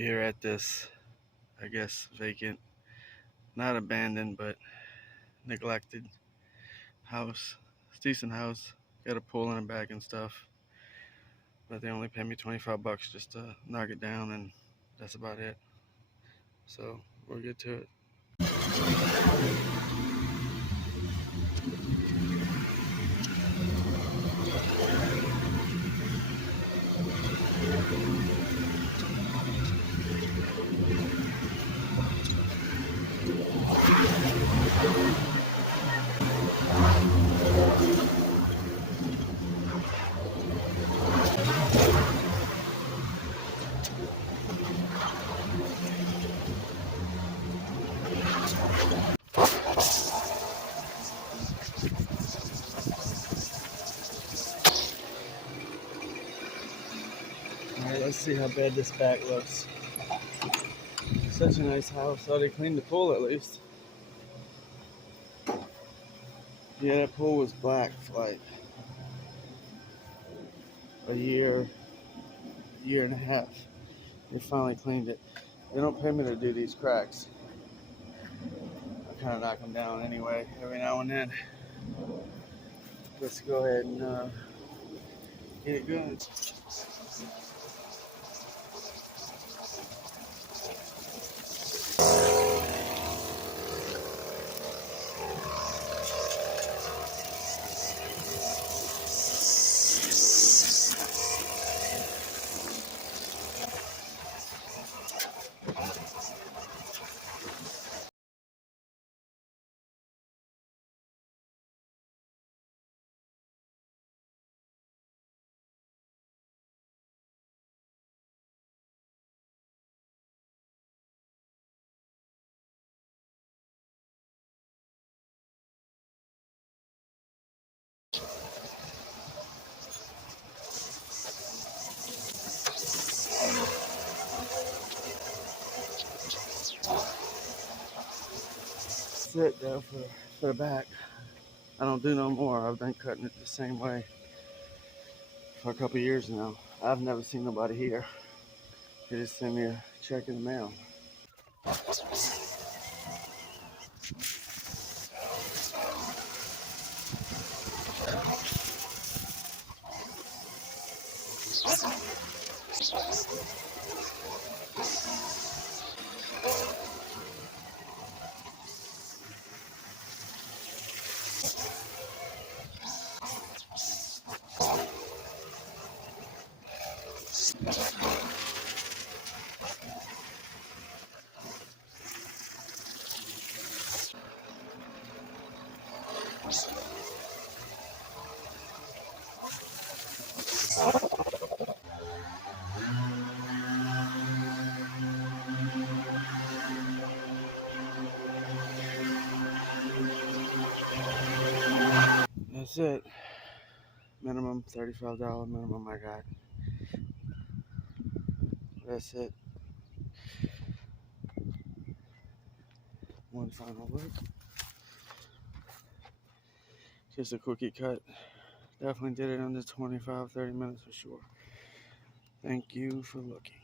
here at this, I guess, vacant, not abandoned, but neglected house. It's a decent house. Got a pool in the back and stuff. But they only paid me 25 bucks just to knock it down, and that's about it. So we'll get to it. Alright, let's see how bad this back looks. Such a nice house. Oh, they cleaned the pool at least. Yeah, that pool was black for like a year and a half. They finally cleaned it. They don't pay me to do these cracks. I kind of knock them down anyway, every now and then. Let's go ahead and get it good. That's it though for the back. I don't do no more. I've been cutting it the same way for a couple years now. I've never seen nobody here. They just send me a check in the mail. That's it. Minimum $35 minimum I got. That's it. One final look. Just a quickie cut. Definitely did it under 25-30 minutes for sure. Thank you for looking.